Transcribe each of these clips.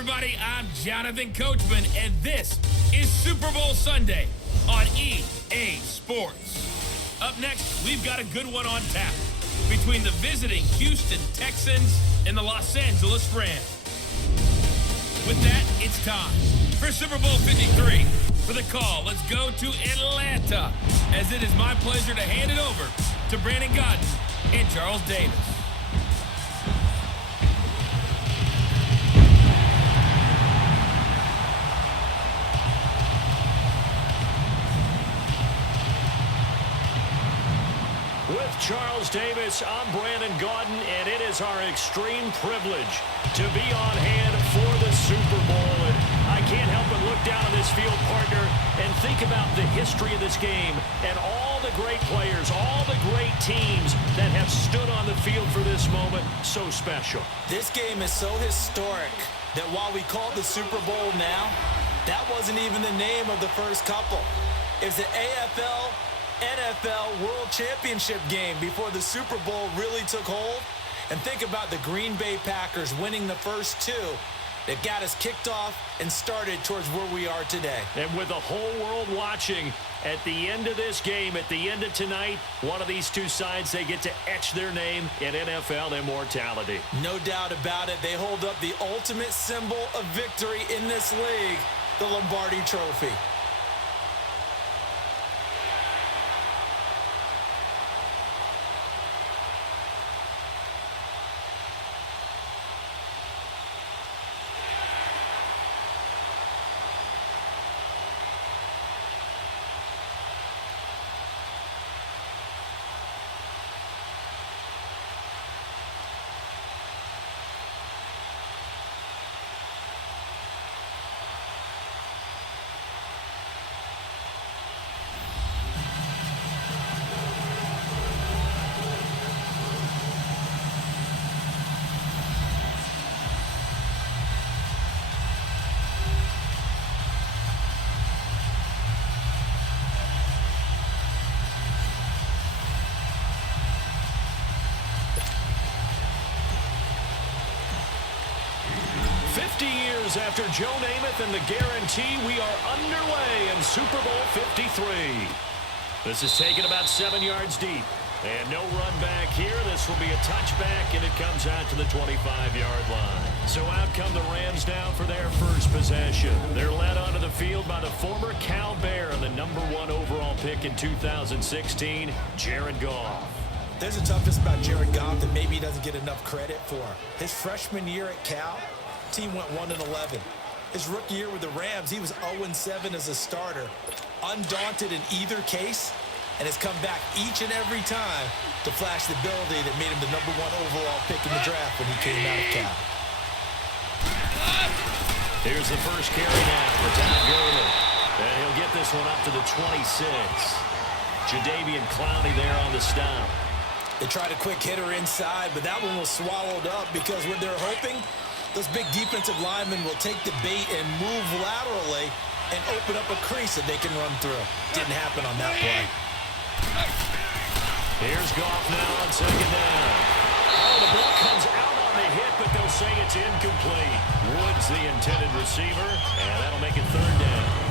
everybody. I'm Jonathan Coachman, and this is Super Bowl Sunday on EA Sports. Up next, we've got a good one on tap between the visiting Houston Texans and the Los Angeles Rams. With that, it's time for Super Bowl 53. For the call, let's go to Atlanta, as it is my pleasure to hand it over to Brandon Godden and Charles Davis. With Charles Davis, I'm Brandon Godden, and it is our extreme privilege to be on hand for the Super Bowl. And I can't help but look down on this field, partner, and think about the history of this game and all the great players, all the great teams that have stood on the field for this moment. So special. This game is so historic that while we call it the Super Bowl now, that wasn't even the name of the first couple. It's the AFL NFL World Championship game before the Super Bowl really took hold. And think about the Green Bay Packers winning the first two that got us kicked off and started towards where we are today. And with the whole world watching, at the end of this game, at the end of tonight, one of these two sides, they get to etch their name in NFL immortality. No doubt about it. They hold up the ultimate symbol of victory in this league, the Lombardi Trophy. After Joe Namath and the guarantee, we are underway in Super Bowl 53. This is taken about 7 yards deep. And no run back here. This will be a touchback, and it comes out to the 25-yard line. So out come the Rams now for their first possession. They're led onto the field by the former Cal Bear and the #1 overall pick in 2016, Jared Goff. There's a toughness about Jared Goff that maybe he doesn't get enough credit for. His freshman year at Cal, team went 1-11. His rookie year with the Rams, he was 0-7 as a starter, undaunted in either case, and has come back each and every time to flash the ability that made him the #1 overall pick in the draft when he came out of Cal. Here's the first carry now for Todd Gurley, and he'll get this one up to the 26. Jadeveon Clowney there on the stop. They tried a quick hitter inside, but that one was swallowed up because what they're hoping, those big defensive linemen will take the bait and move laterally and open up a crease that they can run through. Didn't happen on that play. Here's Goff now on second down. Oh, the ball comes out on the hit, but they'll say it's incomplete. Woods the intended receiver, and that'll make it third down.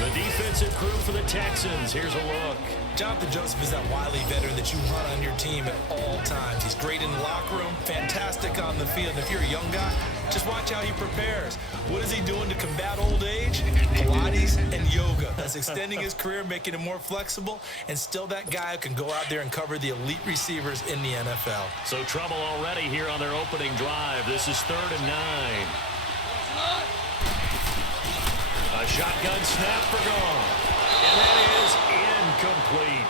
The defensive crew for the Texans. Here's a look. Jonathan Joseph is that wily veteran that you run on your team at all times. He's great in the locker room, fantastic on the field. And if you're a young guy, just watch how he prepares. What is he doing to combat old age? Pilates and yoga. That's extending his career, making him more flexible, and still that guy who can go out there and cover the elite receivers in the NFL. So trouble already here on their opening drive. This is 3rd and 9. A shotgun snap for Goff. And that is incomplete.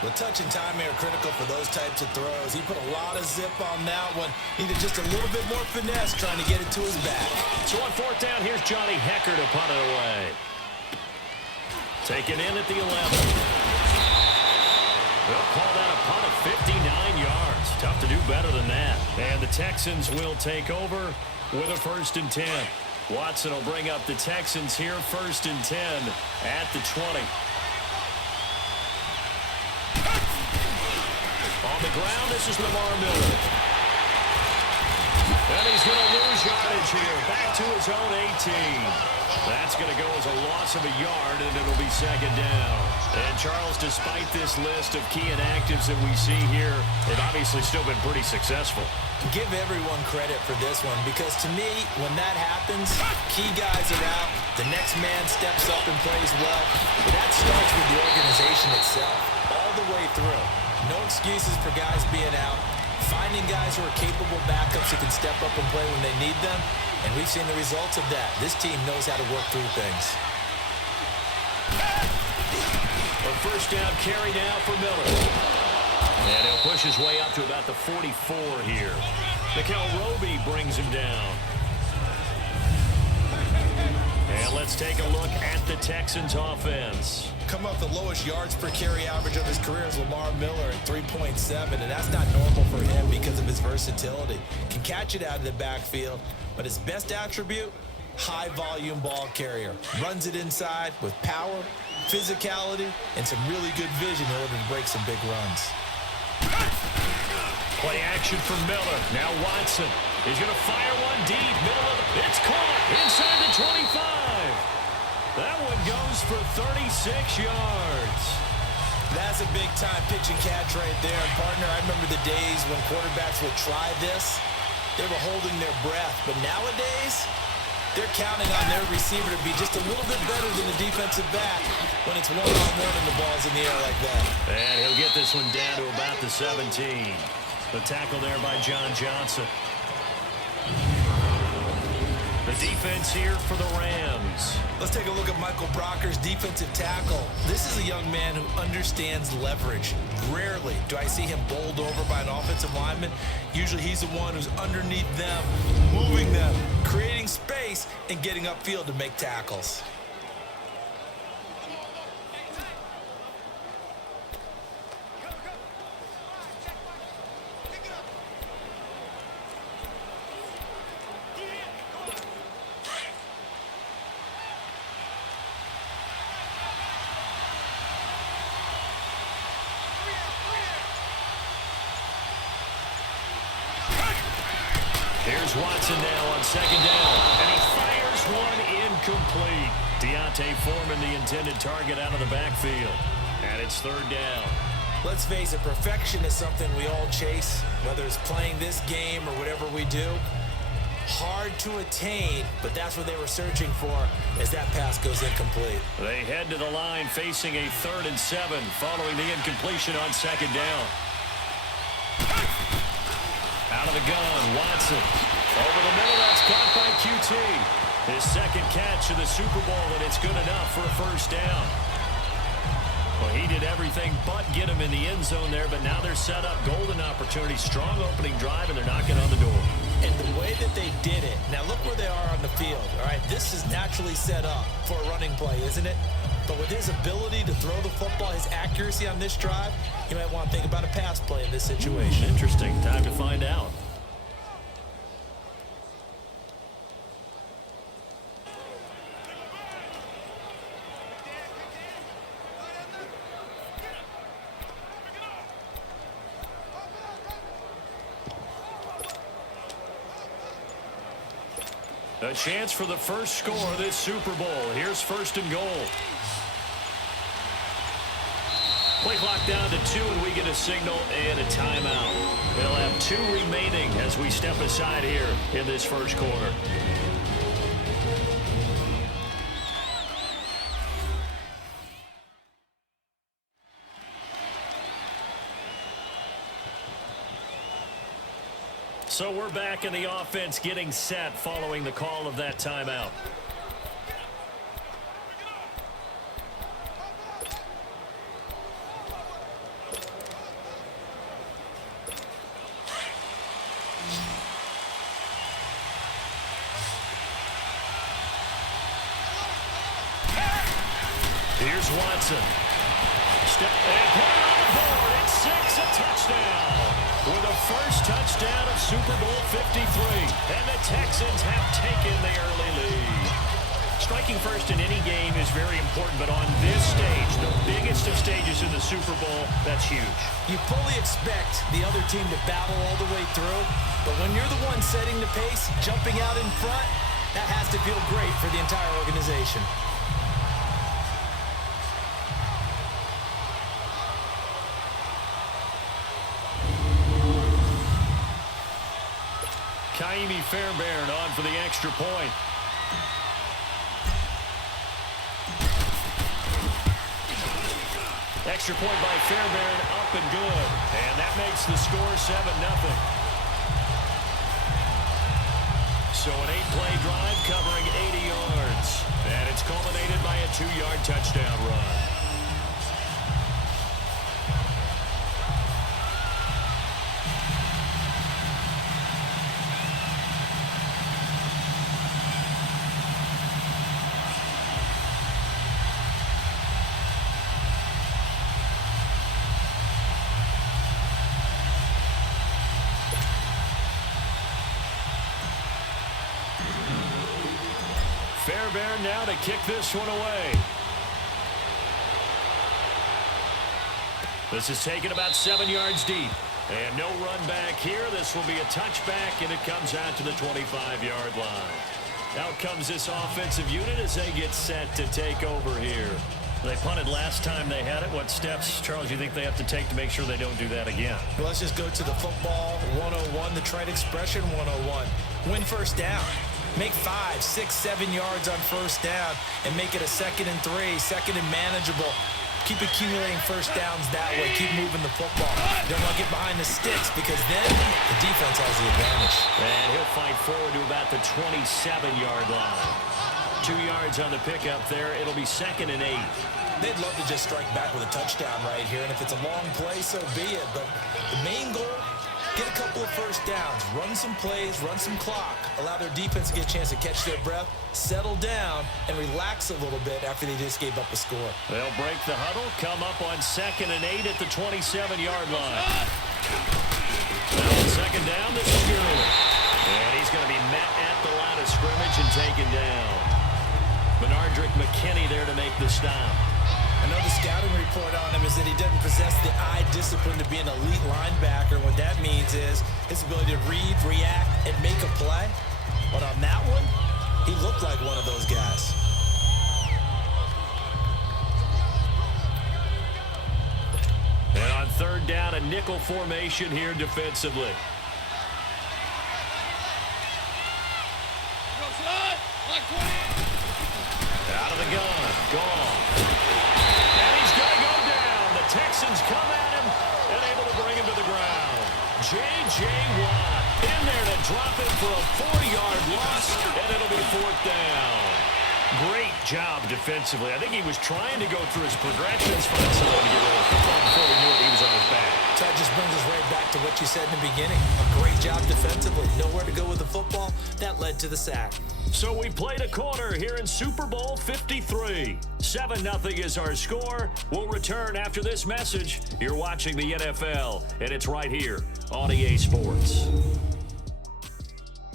The touch and timing are critical for those types of throws. He put a lot of zip on that one. Needed just a little bit more finesse trying to get it to his back. So on 4th down, here's Johnny Hecker to punt it away. Taken in at the 11. They'll call that a punt of 59 yards. Tough to do better than that. And the Texans will take over with a 1st and 10. Watson will bring up the Texans here, 1st and 10 at the 20. On the ground, this is Lamar Miller. And he's going to lose yardage here. to his own 18. That's going to go as a loss of a yard, and it'll be second down. And, Charles, despite this list of key inactives that we see here, they've obviously still been pretty successful. Give everyone credit for this one, because to me, when that happens, key guys are out, the next man steps up and plays well. But that starts with the organization itself, all the way through. No excuses for guys being out. Finding guys who are capable backups who can step up and play when they need them. And we've seen the results of that. This team knows how to work through things. A first down carry now for Miller. And he'll push his way up to about the 44 here. Mikel Roby brings him down. And let's take a look at the Texans offense. Come up the lowest yards per carry average of his career is Lamar Miller at 3.7, and that's not normal for him because of his versatility. Can catch it out of the backfield, but his best attribute, high volume ball carrier. Runs it inside with power, physicality, and some really good vision in order to break some big runs. Play action for Miller. Now Watson. He's going to fire one deep. Middle of the... It's caught inside the 25. That one goes for 36 yards. That's a big-time pitch and catch right there. Partner, I remember the days when quarterbacks would try this. They were holding their breath. But nowadays, they're counting on their receiver to be just a little bit better than the defensive back when it's one-on-one and the ball's in the air like that. And he'll get this one down to about the 17. The tackle there by John Johnson. The defense here for the Rams. Let's take a look at Michael Brocker's defensive tackle. This is a young man who understands leverage. Rarely do I see him bowled over by an offensive lineman. Usually he's the one who's underneath them, moving them, creating space, and getting upfield to make tackles. Here's Watson now on second down, and he fires one incomplete. Deontay Foreman, the intended target, out of the backfield, and it's third down. Let's face it, perfection is something we all chase, whether it's playing this game or whatever we do. Hard to attain, but that's what they were searching for as that pass goes incomplete. They head to the line facing a 3rd and 7 following the incompletion on second down. Out of the gun, Watson. Over the middle, that's caught by QT. His second catch of the Super Bowl, and it's good enough for a first down. Well, he did everything but get him in the end zone there, but now they're set up. Golden opportunity, strong opening drive, and they're knocking on the door. And the way that they did it, now look where they are on the field. All right, this is naturally set up for a running play, isn't it? But with his ability to throw the football, his accuracy on this drive, you might want to think about a pass play in this situation. Interesting. Time to find out. A chance for the first score of this Super Bowl. Here's first and goal. Play clock down to 2, and we get a signal and a timeout. They'll have 2 remaining as we step aside here in this first quarter. So we're back in the offense getting set following the call of that timeout. Here's Watson. Step and put it on the board. It's 6, a touchdown. With the first touchdown of Super Bowl 53. And the Texans have taken the early lead. Striking first in any game is very important, but on this stage, the biggest of stages in the Super Bowl, that's huge. You fully expect the other team to battle all the way through, but when you're the one setting the pace, jumping out in front, That has to feel great for the entire organization. Kaimi Fairbairn on for the extra point. Extra point by Fairbairn, up and good. And that makes the score 7-0. So an 8-play drive covering 80 yards. And it's culminated by a 2-yard touchdown run. Fairbairn now to kick this one away. This is taken about 7 yards deep. And no run back here. This will be a touchback, and it comes out to the 25-yard line. Out comes this offensive unit as they get set to take over here. They punted last time they had it. What steps, Charles, you think they have to take to make sure they don't do that again? Well, let's just go to the football 101, the trite expression 101. Win first down. Make 5, 6, 7 yards on first down and make it a 2nd and 3, 2nd and manageable. Keep accumulating first downs that way. Keep moving the football. Don't want to get behind the sticks because then the defense has the advantage. And he'll fight forward to about the 27-yard line. 2 yards on the pickup there. It'll be 2nd and 8. They'd love to just strike back with a touchdown right here, and if it's a long play, so be it. But the main goal, get a couple of first downs, run some plays, run some clock, allow their defense to get a chance to catch their breath, settle down, and relax a little bit after they just gave up a score. They'll break the huddle, come up on 2nd and 8 at the 27-yard line. Now on 2nd down, this is Gurley. And he's going to be met at the line of scrimmage and taken down. Benardrick McKinney there to make the stop. I know the scouting report on him is that he doesn't possess the eye discipline to be an elite linebacker. What that means is his ability to read, react, and make a play. But on that one, he looked like one of those guys. And on 3rd down, a nickel formation here defensively. Out of the gun, gone. And he's going to go down. The Texans come at him and able to bring him to the ground. J.J. Watt in there to drop it for a 4-yard loss, and it'll be 4th down. Great job defensively. I think he was trying to go through his progressions, find someone to get rid of the football before we knew it, he was on his back. That just brings us right back to what you said in the beginning. A great job defensively. Nowhere to go with the football. That led to the sack. So we played a quarter here in Super Bowl 53. 7-0 is our score. We'll return after this message. You're watching the NFL, and it's right here on EA Sports.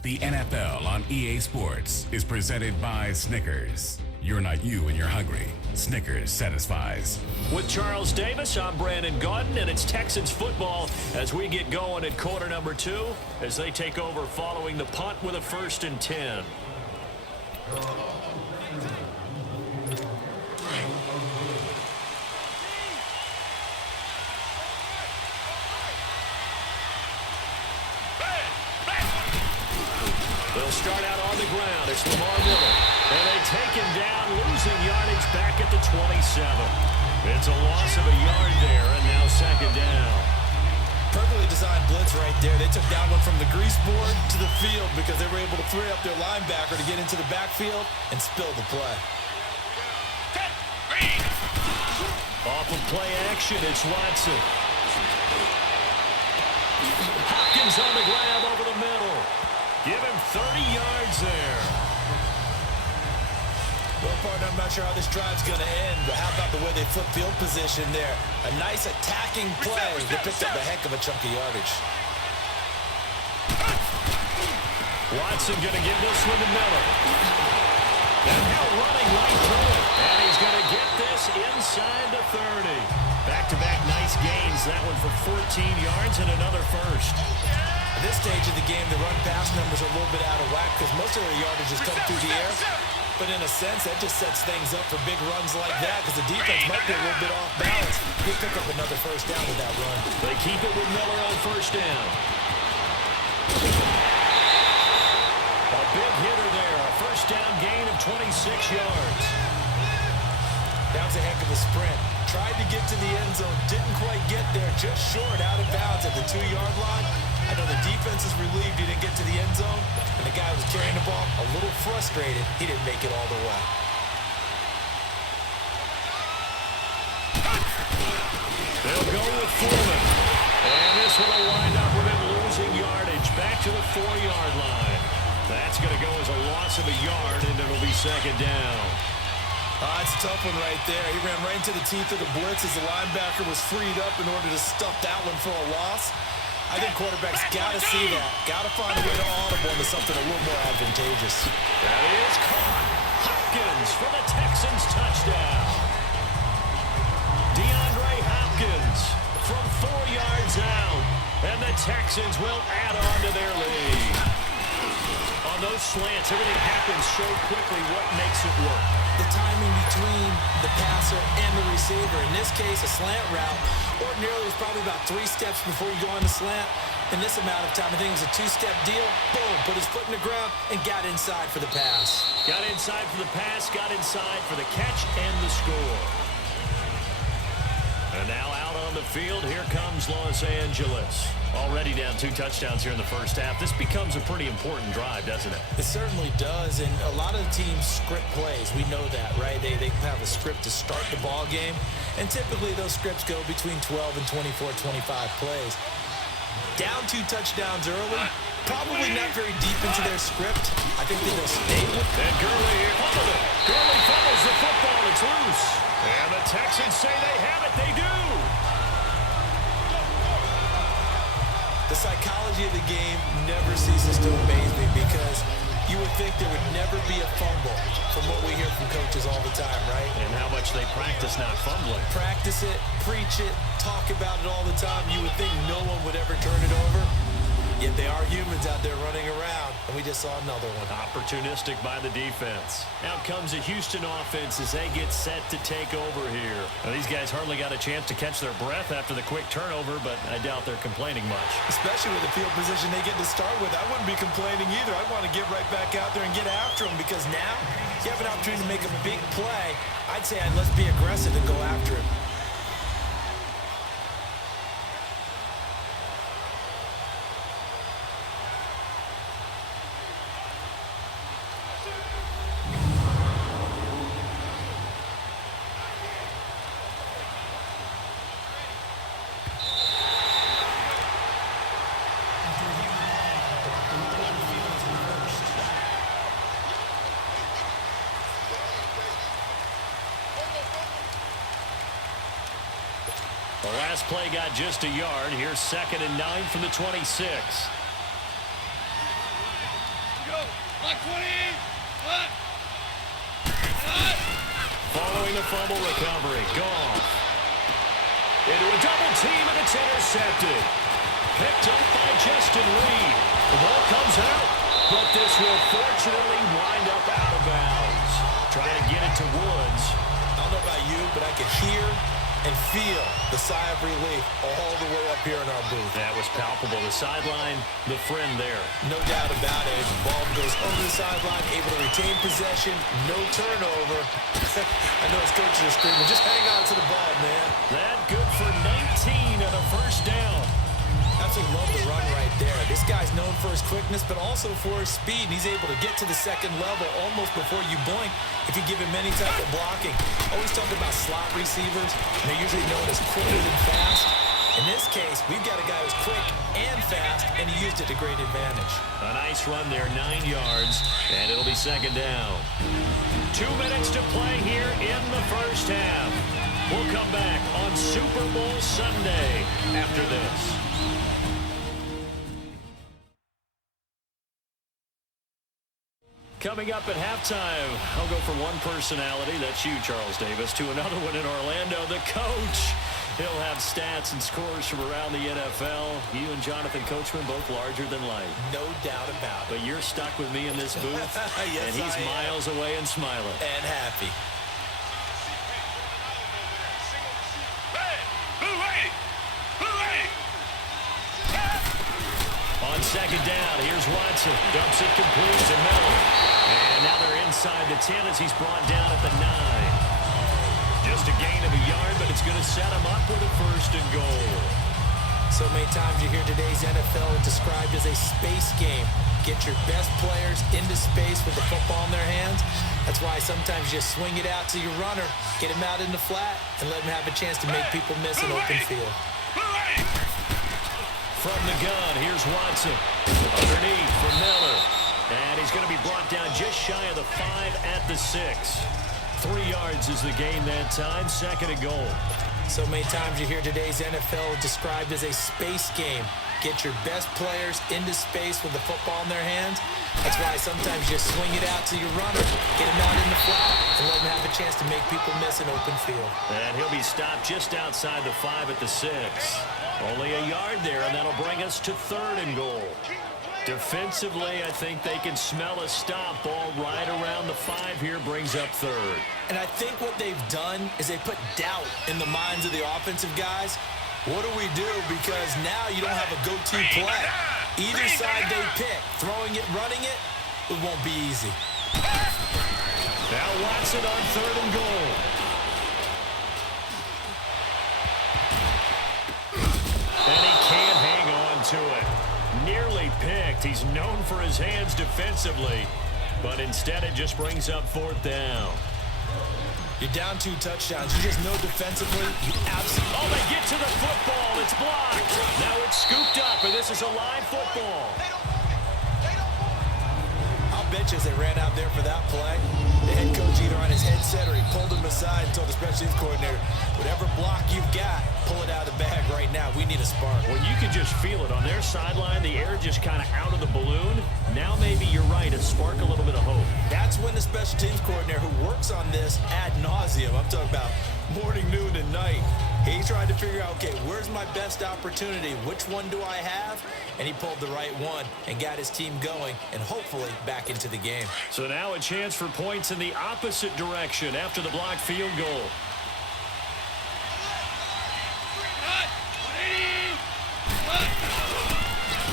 The NFL on EA Sports is presented by Snickers. You're not you and you're hungry. Snickers satisfies. With Charles Davis, I'm Brandon Gaudin, and it's Texans football as we get going at quarter number 2 as they take over following the punt with a 1st and 10. They'll start out on the ground. It's Lamar Miller. And they take him down, losing yardage back at the 27. It's a loss of a yard there, and now 2nd down. Perfectly designed blitz right there. They took that one from the grease board to the field because they were able to free up their linebacker to get into the backfield and spill the play. Off of play action, it's Watson. Hopkins on the grab over the middle. Give him 30 yards there. Well, partner, I'm not sure how this drive's going to end, but how about the way they flip field position there? A nice attacking play. They picked up a heck of a chunk of yardage. Watson going to give this one to Miller. And now running right through it. And he's going to get this inside the 30. Back-to-back nice gains. That one for 14 yards and another 1st. At this stage of the game, the run-pass numbers are a little bit out of whack because most of their yardage has come through the air. But in a sense, that just sets things up for big runs like that because the defense might be a little bit off balance. He'll pick up another first down with that run. They keep it with Miller on first down. A big hitter there. A first down gain of 26 yards. That was a heck of a sprint. Tried to get to the end zone, didn't quite get there, just short, out of bounds at the 2-yard line. I know the defense is relieved he didn't get to the end zone, and the guy who was carrying the ball, a little frustrated, he didn't make it all the way. They'll go with Foreman. And this one will wind up with him losing yardage back to the 4-yard line. That's going to go as a loss of a yard, and it'll be second down. It's a tough one right there. He ran right into the teeth of the blitz as the linebacker was freed up in order to stuff that one for a loss. I think quarterbacks got to see that. Got to find a way to audible into something a little more advantageous. That is caught. Hopkins for the Texans touchdown. DeAndre Hopkins from 4 yards out. And the Texans will add on to their lead. On those slants, everything happens so quickly. What makes it work? The timing between the passer and the receiver. In this case, a slant route. Ordinarily, it's probably about 3 steps before you go on the slant. In this amount of time, I think it was a 2-step deal. Boom, put his foot in the ground and got inside for the pass. Got inside for the pass, got inside for the catch and the score. And now out on the field, here comes Los Angeles. Already down 2 touchdowns here in the first half. This becomes a pretty important drive, doesn't it? It certainly does, and a lot of the teams script plays. We know that, right? They have a script to start the ball game, and typically those scripts go between 12 and 24, 25 plays. Down 2 touchdowns early, probably not very deep into their script. I think they'll stay with it. And Gurley fumbled it. Gurley fumbles the football. It's loose. And the Texans say they have it. They do. The psychology of the game never ceases to amaze me because you would think there would never be a fumble from what we hear from coaches all the time, right? And how much they practice not fumbling. Practice it, preach it, talk about it all the time. You would think no one would ever turn it over. Yet they are humans out there running around, and we just saw another one. Opportunistic by the defense. Out comes the Houston offense as they get set to take over here. Now, these guys hardly got a chance to catch their breath after the quick turnover, but I doubt they're complaining much. Especially with the field position they get to start with. I wouldn't be complaining either. I'd want to get right back out there and get after them because now you have an opportunity to make a big play. I'd say let's be aggressive and go after him. The last play got just a yard. Here's 2nd and 9 from the 26. Go. Like 20. What? Following the fumble recovery. Goff. Into a double team, and it's intercepted. Picked up by Justin Reed. The ball comes out, but this will fortunately wind up out of bounds. Trying to get it to Woods. I don't know about you, but I could hear and feel the sigh of relief all the way up here in our booth. That was palpable. The sideline, the friend there. No doubt about it. The ball goes over the sideline, able to retain possession, no turnover. I know his coaches are screaming, just hang on to the ball, man. That good for 19 and a first down. Absolutely love the run right there. This guy's known for his quickness, but also for his speed. And he's able to get to the second level almost before you blink if you give him any type of blocking. Always talk about slot receivers. They're usually known as quicker than fast. In this case, we've got a guy who's quick and fast, and he used it to great advantage. A nice run there, 9 yards, and it'll be second down. 2 minutes to play here in the first half. We'll come back on Super Bowl Sunday after this. Coming up at halftime, I'll go from one personality, that's you, Charles Davis, to another one in Orlando, the coach. He'll have stats and scores from around the NFL. You and Jonathan Coachman both larger than life. No doubt about it. But you're stuck with me in this booth, yes, and he's miles away and smiling. And happy. On second down, here's Watson. Dumps it complete to Miller. And now they're inside the 10 as he's brought down at the 9. Just a gain of a yard, but it's going to set him up with a 1st and goal. So many times you hear today's NFL described as a space game. Get your best players into space with the football in their hands. That's why sometimes you swing it out to your runner, get him out in the flat, and let him have a chance to make people miss an open field. From the gun, here's Watson. Underneath for Miller. And he's going to be brought down just shy of the 5 at the 6. 3 yards is the gain that time, 2nd and goal. So many times you hear today's NFL described as a space game. Get your best players into space with the football in their hands. That's why sometimes you swing it out to your runner, get him out in the flat, and let him have a chance to make people miss an open field. And he'll be stopped just outside the 5 at the 6. Only a yard there, and that'll bring us to 3rd and goal. Defensively, I think they can smell a stop. Ball right around the 5 here, brings up 3rd. And I think what they've done is they put doubt in the minds of the offensive guys. What do we do? Because now you don't have a go-to play. Either side they pick, throwing it, running it, it won't be easy. Now Watson on 3rd and goal. And he can't hang on to it. Nearly picked. He's known for his hands defensively, but instead it just brings up 4th down. You're down 2 touchdowns. You just know defensively, you absolutely... Oh, they get to the football. It's blocked. Now it's scooped up, and this is a live football. I'll bet you as they ran out there for that play, the head coach either on his headset or he pulled him aside and told the special teams coordinator, whatever block you've got, pull it out of the bag right now. We need a spark. Well, you can just feel it on their sideline. The air just kind of out of the balloon. Now maybe you're right. It spark a little bit of hope. That's when the special teams coordinator who works on this ad nauseum, I'm talking about morning, noon, and night, he tried to figure out, okay, where's my best opportunity? Which one do I have? And he pulled the right one and got his team going and hopefully back into the game. So now a chance for points in the opposite direction after the blocked field goal.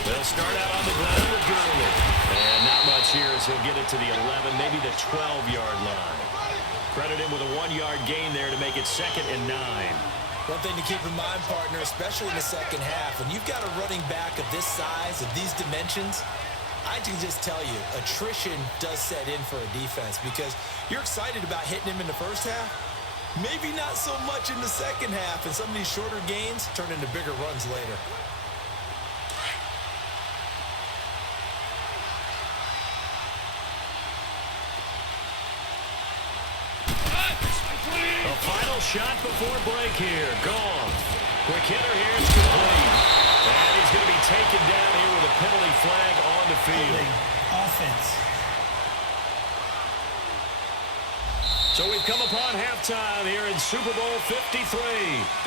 They'll start out on the ground with Gurley. And not much here as he'll get it to the 11, maybe the 12-yard line. Credit him with a 1-yard gain there to make it 2nd and 9. One thing to keep in mind, partner, especially in the second half, when you've got a running back of this size, of these dimensions, I can just tell you, attrition does set in for a defense because you're excited about hitting him in the first half. Maybe not so much in the second half, and some of these shorter gains turn into bigger runs later. A final shot before break here. Gone. Quick hitter here. It's complete. And he's going to be taken down here with a penalty flag on the field. Offense. So we've come upon halftime here in Super Bowl 53.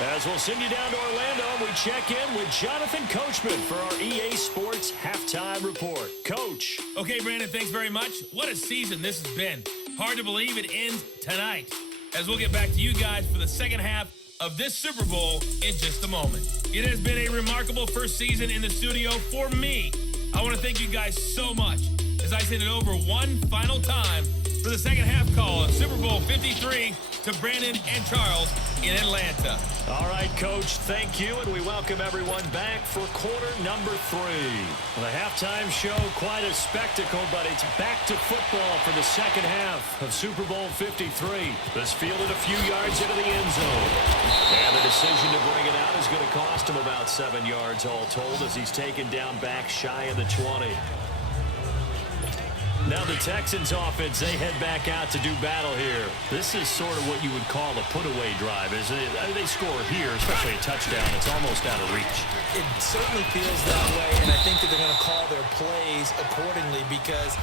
As we'll send you down to Orlando, we check in with Jonathan Coachman for our EA Sports Halftime Report. Coach. Okay, Brandon, thanks very much. What a season this has been. Hard to believe it ends tonight, as we'll get back to you guys for the second half of this Super Bowl in just a moment. It has been a remarkable first season in the studio for me. I want to thank you guys so much as I send it over one final time for the second half call of Super Bowl 53 to Brandon and Charles in Atlanta. All right, Coach, thank you, and we welcome everyone back for quarter number 3. The halftime show, quite a spectacle, but it's back to football for the second half of Super Bowl 53. This fielded a few yards into the end zone. And the decision to bring it out is going to cost him about 7 yards all told as he's taken down back shy of the 20. Now the Texans offense, they head back out to do battle here. This is sort of what you would call a put-away drive, isn't it? They score here, especially a touchdown. It's almost out of reach. It certainly feels that way, and I think that they're going to call their plays accordingly because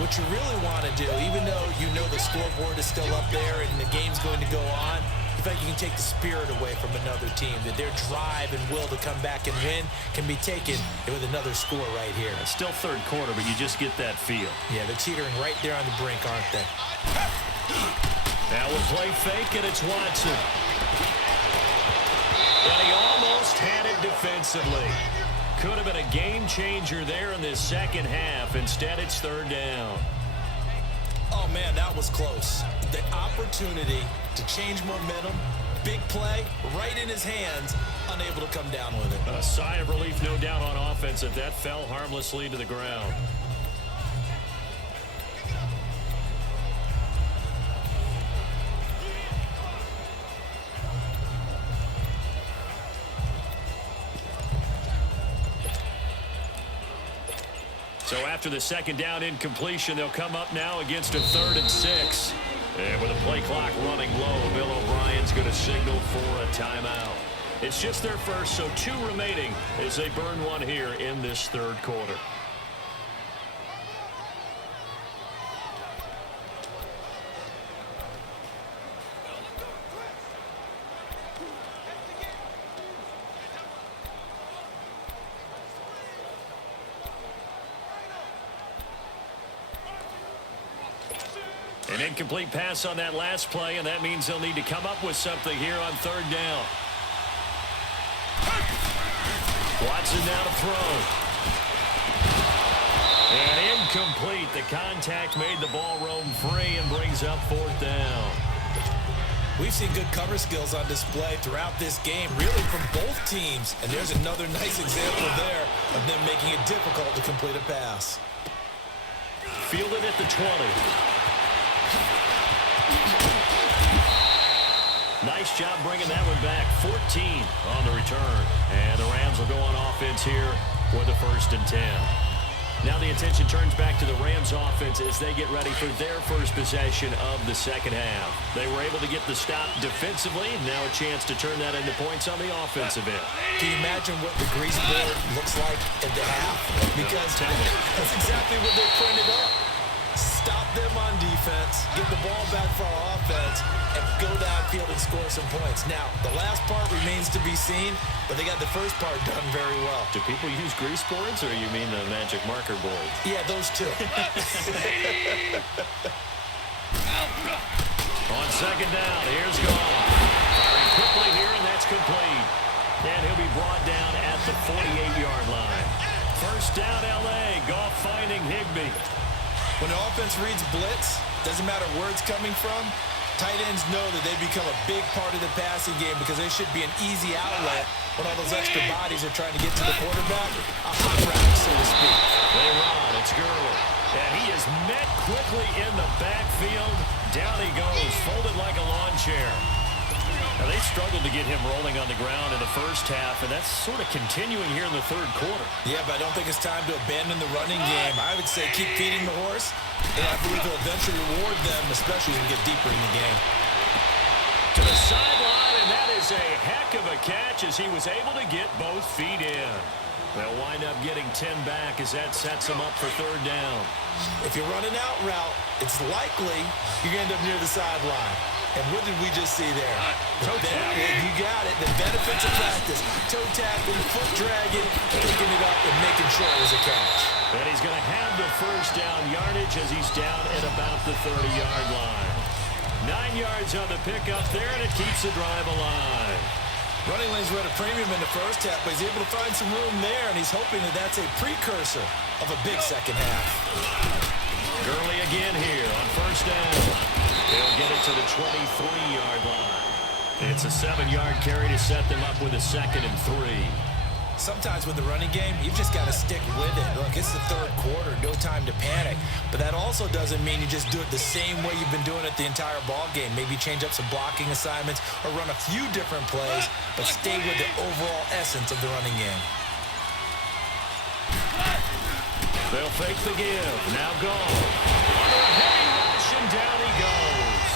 what you really want to do, even though you know the scoreboard is still up there and the game's going to go on, the fact you can take the spirit away from another team, that their drive and will to come back and win can be taken with another score right here. It's still third quarter, but you just get that feel. Yeah, they're teetering right there on the brink, aren't they? Now we'll play fake, and it's Watson. And he almost had it defensively. Could have been a game changer there in this second half. Instead, it's third down. Oh, man, that was close. The opportunity to change momentum, big play, right in his hands, unable to come down with it. A sigh of relief, no doubt, on offense that fell harmlessly to the ground. So after the second down incompletion, they'll come up now against a 3rd and 6. And with a play clock running low, Bill O'Brien's going to signal for a timeout. It's just their first, so 2 remaining as they burn one here in this third quarter. An incomplete pass on that last play, and that means they'll need to come up with something here on third down. Watson now to throw. And incomplete. The contact made the ball roam free and brings up 4th down. We've seen good cover skills on display throughout this game, really from both teams. And there's another nice example there of them making it difficult to complete a pass. Fielded at the 20. Nice job bringing that one back. 14 on the return. And the Rams will go on offense here with a 1st and 10. Now the attention turns back to the Rams offense as they get ready for their first possession of the second half. They were able to get the stop defensively. Now a chance to turn that into points on the offensive end. Can you imagine what the grease board looks like at the half? Because that's exactly what they printed up. Stop them on defense, get the ball back for our offense, and go downfield and score some points. Now, the last part remains to be seen, but they got the first part done very well. Do people use grease boards, or you mean the magic marker board? Yeah, those two. On second down, here's Goff. Firing quickly here, and that's complete. And he'll be brought down at the 48-yard line. First down, L.A. Goff finding Higbee. When the offense reads blitz, doesn't matter where it's coming from, tight ends know that they become a big part of the passing game because they should be an easy outlet when all those extra bodies are trying to get to the quarterback. A hot route, so to speak. They run. It's Gurley. And he is met quickly in the backfield. Down he goes, folded like a lawn chair. Now, they struggled to get him rolling on the ground in the first half, and that's sort of continuing here in the third quarter. Yeah, but I don't think it's time to abandon the running game. I would say keep feeding the horse, and I believe he'll eventually reward them, especially as we get deeper in the game. To the sideline, and that is a heck of a catch as he was able to get both feet in. They'll wind up getting 10 back as that sets them up for third down. If you're running out route, it's likely you're going to end up near the sideline. And what did we just see there? Toe tap. You got it. The benefits of practice. Toe tapping, foot dragging, picking it up, and making sure it was a catch. And he's going to have the first down yardage as he's down at about the 30-yard line. 9 yards on the pickup there, and it keeps the drive alive. Running lanes were at a premium in the first half, but he's able to find some room there, and he's hoping that that's a precursor of a big second half. Gurley again here on first down. He'll get it to the 23-yard line. It's a 7-yard carry to set them up with a 2nd and 3. Sometimes with the running game, you've just got to stick with it. Look, it's the third quarter, no time to panic. But that also doesn't mean you just do it the same way you've been doing it the entire ball game. Maybe change up some blocking assignments or run a few different plays, but stay with the overall essence of the running game. They'll fake the give. Now go. Under a heavy rush, and down he goes.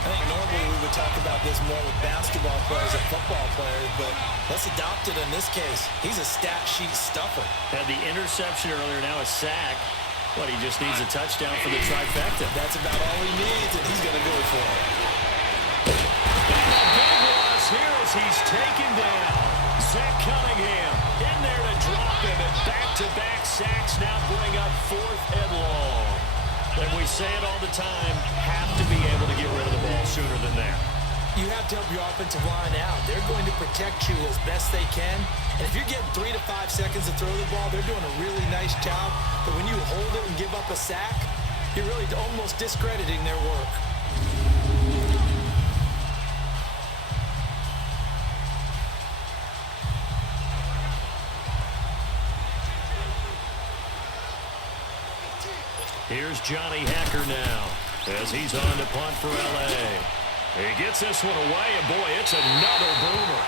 I think normally we would talk about this more with basketball players and football players, but let's adopt it in this case. He's a stat sheet stuffer. Had the interception earlier, now a sack. But he just needs a touchdown for the trifecta. That's about all he needs, and he's going to go for it. pass here as he's taken down. Zach Cunningham in there to drop him, and back-to-back sacks now bring up 4th and long. And we say it all the time, have to be able to get rid of the ball sooner than that. You have to help your offensive line out. They're going to protect you as best they can. And if you're getting 3 to 5 seconds to throw the ball, they're doing a really nice job. But when you hold it and give up a sack, you're really almost discrediting their work. Here's Johnny Hacker now as he's on to punt for L.A. He gets this one away, and boy, it's another boomer.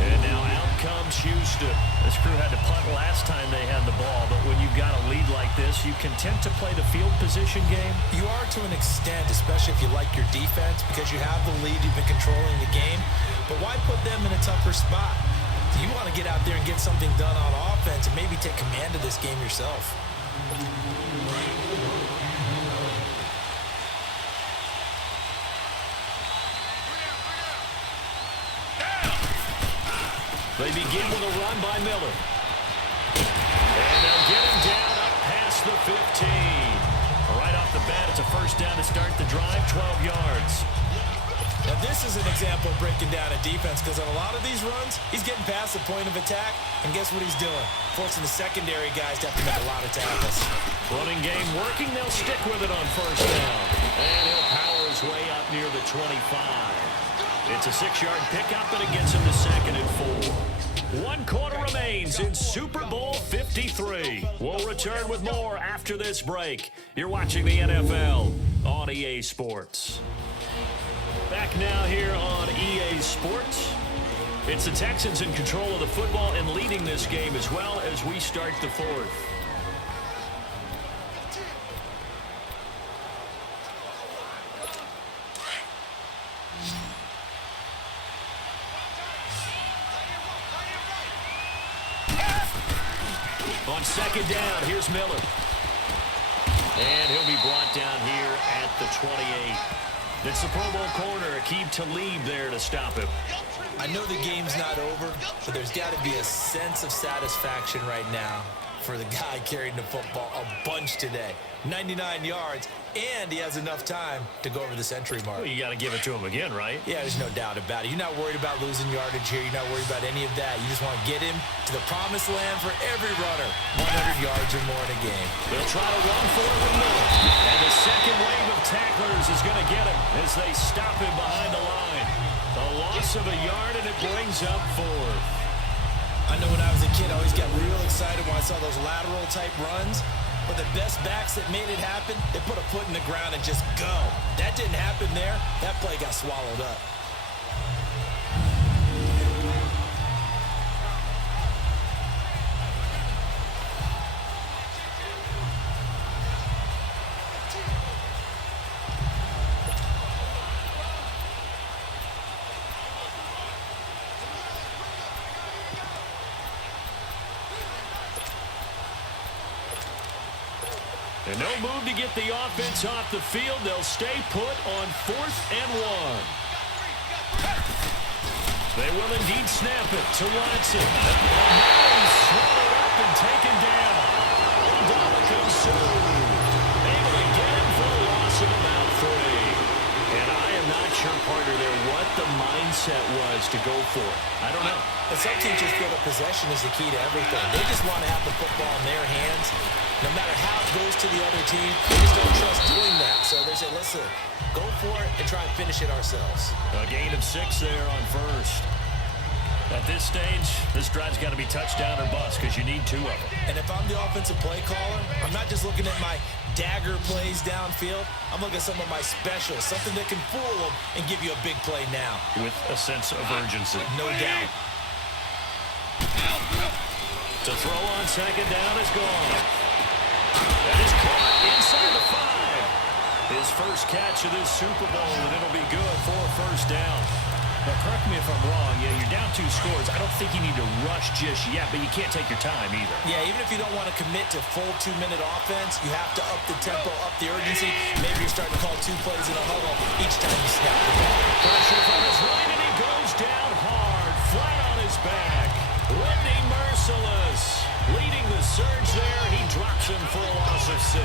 And now out comes Houston. This crew had to punt last time they had the ball, but when you've got a lead like this, you content to play the field position game? You are to an extent, especially if you like your defense, because you have the lead, you've been controlling the game. But why put them in a tougher spot? You want to get out there and get something done on offense and maybe take command of this game yourself. They begin with a run by Miller. And they'll get him down up past the 15. Right off the bat, it's a first down to start the drive, 12 yards. Now this is an example of breaking down a defense, because on a lot of these runs, he's getting past the point of attack, and guess what he's doing? Forcing the secondary guys to have to make a lot of tackles. Running game working, they'll stick with it on first down. And he'll power his way up near the 25. It's a 6-yard pickup, and it gets him to 2nd and 4. 1 quarter remains in Super Bowl 53. We'll return with more after this break. You're watching the NFL on EA Sports. Back now here on EA Sports. It's the Texans in control of the football and leading this game as well as we start the 4th. On 2nd down, here's Miller. And he'll be brought down here at the 28. It's the Pro Bowl corner, Aqib Talib there to stop him. I know the game's not over, but there's got to be a sense of satisfaction right now for the guy carrying the football a bunch today. 99 yards, and he has enough time to go over the century mark. Well, you got to give it to him again, right? Yeah, there's no doubt about it. You're not worried about losing yardage here. You're not worried about any of that. You just want to get him to the promised land for every runner. 100 yards or more in a game. They'll try to run for it with Miller. And the second wave of tacklers is going to get him as they stop him behind the line. A loss of a yard, and it brings up 4th. I know when I was a kid, I always got real excited when I saw those lateral-type runs. But the best backs that made it happen, they put a foot in the ground and just go. That didn't happen there. That play got swallowed up. And no move to get the offense off the field. They'll stay put on 4th and 1. They will indeed snap it to Watson. And he's swallowed up and taken down. Dominican able to get him for a loss of about 3. And I am not sure, partner, there what the mindset was to go for it. I don't know. But some teachers feel that possession is the key to everything. They just want to have the football in their hands. No matter how it goes to the other team, they just don't trust doing that. So they say, listen, go for it and try and finish it ourselves. A gain of 6 there on first. At this stage, this drive's got to be touchdown or bust because you need 2 of them. And if I'm the offensive play caller, I'm not just looking at my dagger plays downfield. I'm looking at some of my specials, something that can fool them and give you a big play now. With a sense of urgency. No doubt. To throw on 2nd down is gone. That is caught inside the 5. His first catch of this Super Bowl, and it'll be good for a first down. Well, correct me if I'm wrong. Yeah, you're down 2 scores. I don't think you need to rush just yet, but you can't take your time either. Yeah, even if you don't want to commit to full 2-minute offense, you have to up the tempo, up the urgency. Maybe you're starting to call 2 plays in a huddle each time you snap the ball. Pressure from his right, and he goes down hard, flat on his back. Whitney merciless. Leading the surge there, he drops him for a loss of 6.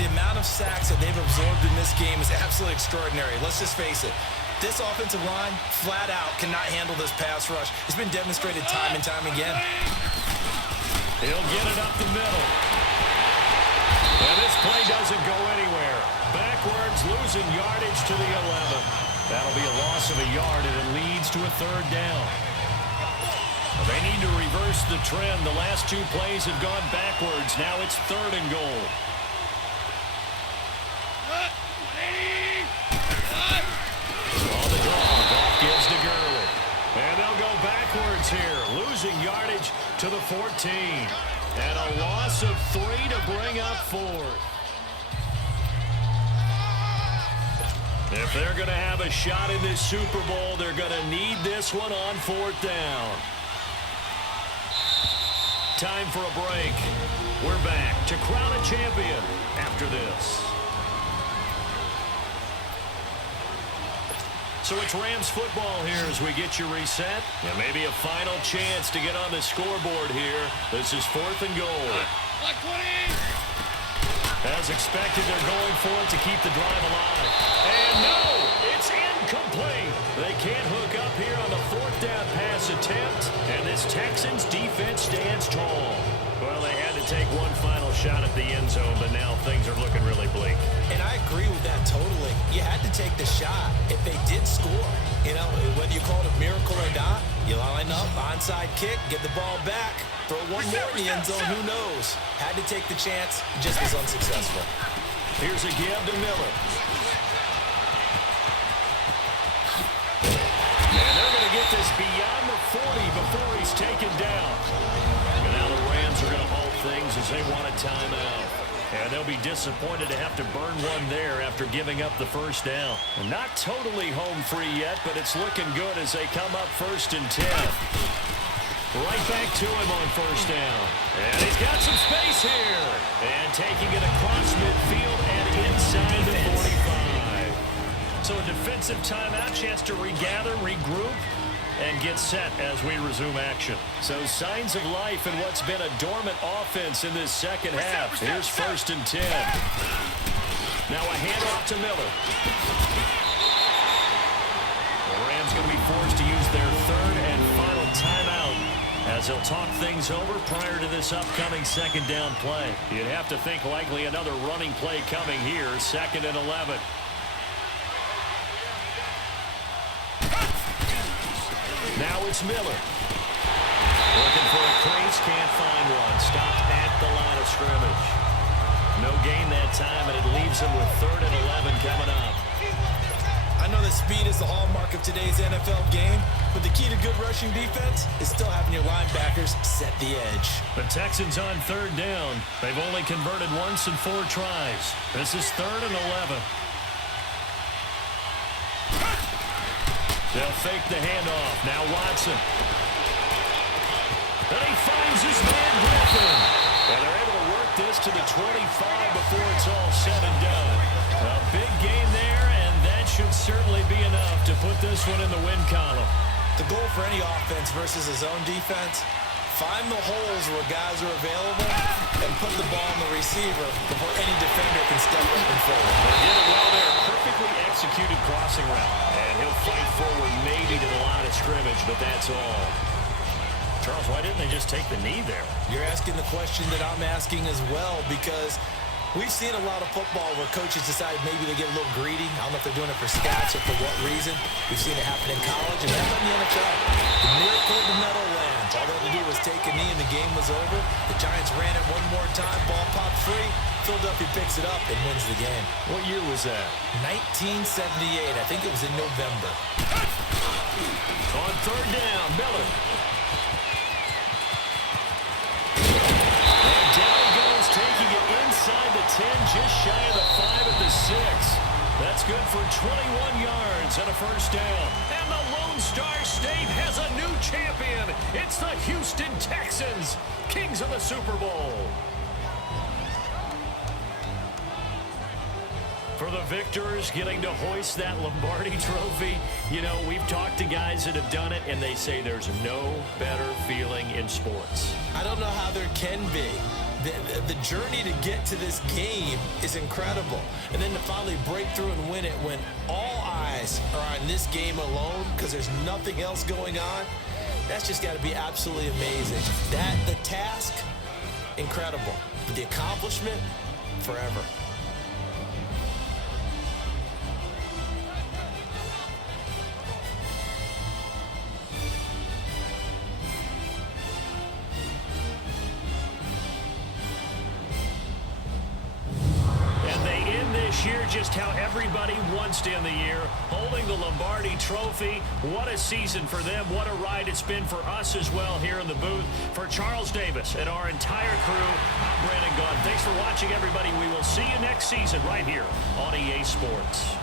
The amount of sacks that they've absorbed in this game is absolutely extraordinary. Let's just face it. This offensive line, flat out, cannot handle this pass rush. It's been demonstrated time and time again. He'll get it up the middle. And this play doesn't go anywhere. Backwards, losing yardage to the 11. That'll be a loss of a yard, and it leads to a 3rd down. They need to reverse the trend. The last 2 plays have gone backwards. Now it's 3rd and goal. On the draw, Goff gives to Gurley. And they'll go backwards here, losing yardage to the 14. And a loss of 3 to bring up 4th. If they're going to have a shot in this Super Bowl, they're going to need this one on 4th down. Time for a break. We're back to crown a champion after this. So it's Rams football here as we get you reset. And maybe a final chance to get on the scoreboard here. This is 4th and goal. As expected, they're going for it to keep the drive alive. And no, it's incomplete. They can't hook up here on the 4th down pass attempt. And this Texans defense stands tall. Well, they had to take one final shot at the end zone, but now things are looking really bleak. And I agree with that totally. You had to take the shot if they did score. You know, whether you call it a miracle or not, you line up, onside kick, get the ball back, throw one more in the end zone, who knows? Had to take the chance, just was unsuccessful. Here's a give to Miller. And they're going to get this beyond the 40 before he's taken down. And now the Rams are going to halt things as they want a timeout. And they'll be disappointed to have to burn one there after giving up the 1st down. And not totally home free yet, but it's looking good as they come up 1st and 10. Right back to him on 1st down. And he's got some space here. And taking it across midfield and inside the 45. So a defensive timeout, chance to regather, regroup, and get set as we resume action. So signs of life in what's been a dormant offense in this second half. Here's 1st and 10. Now a handoff to Miller. The Rams going to be forced to use their 3rd and final timeout as they'll talk things over prior to this upcoming 2nd down play. You'd have to think likely another running play coming here, 2nd and 11. Now it's Miller. Looking for a crease, can't find one. Stopped at the line of scrimmage. No gain that time, and it leaves him with 3rd and 11 coming up. I know that speed is the hallmark of today's NFL game, but the key to good rushing defense is still having your linebackers set the edge. The Texans on 3rd down. They've only converted once in 4 tries. This is 3rd and 11. They'll fake the handoff. Now Watson. And he finds his man Griffin. And they're able to work this to the 25 before it's all said and done. A big gain there, and that should certainly be enough to put this one in the win column. The goal for any offense versus a zone defense, find the holes where guys are available and put the ball on the receiver before any defender can step up and forward. They did it well there. Perfectly executed crossing route. And he'll fight forward maybe to the line of scrimmage, but that's all. Charles, why didn't they just take the knee there? You're asking the question that I'm asking as well, because we've seen a lot of football where coaches decide maybe they get a little greedy. I don't know if they're doing it for stats or for what reason. We've seen it happen in college and then in the NFL. The miracle of the Meadowlands. All they had to do was take a knee and the game was over. The Giants ran it one more time. Ball popped free. Philadelphia picks it up and wins the game. What year was that? 1978. I think it was in November. On 3rd down, Miller. And down he goes, taking it inside the 10, just shy of the 5 at the 6. That's good for 21 yards and a first down. And the Lone Star State has a new champion. It's the Houston Texans, kings of the Super Bowl. For the victors getting to hoist that Lombardi trophy, you know, we've talked to guys that have done it, and they say there's no better feeling in sports. I don't know how there can be. The journey to get to this game is incredible. And then to finally break through and win it when all eyes are on this game alone because there's nothing else going on, that's just got to be absolutely amazing. The task, incredible. But the accomplishment, forever. Year just how everybody wants to end the year, holding the Lombardi trophy. What a season for them. What a ride it's been for us as well here in the booth. For Charles Davis and our entire crew, I'm Brandon Gunn. Thanks for watching, everybody. We will see you next season right here on EA Sports.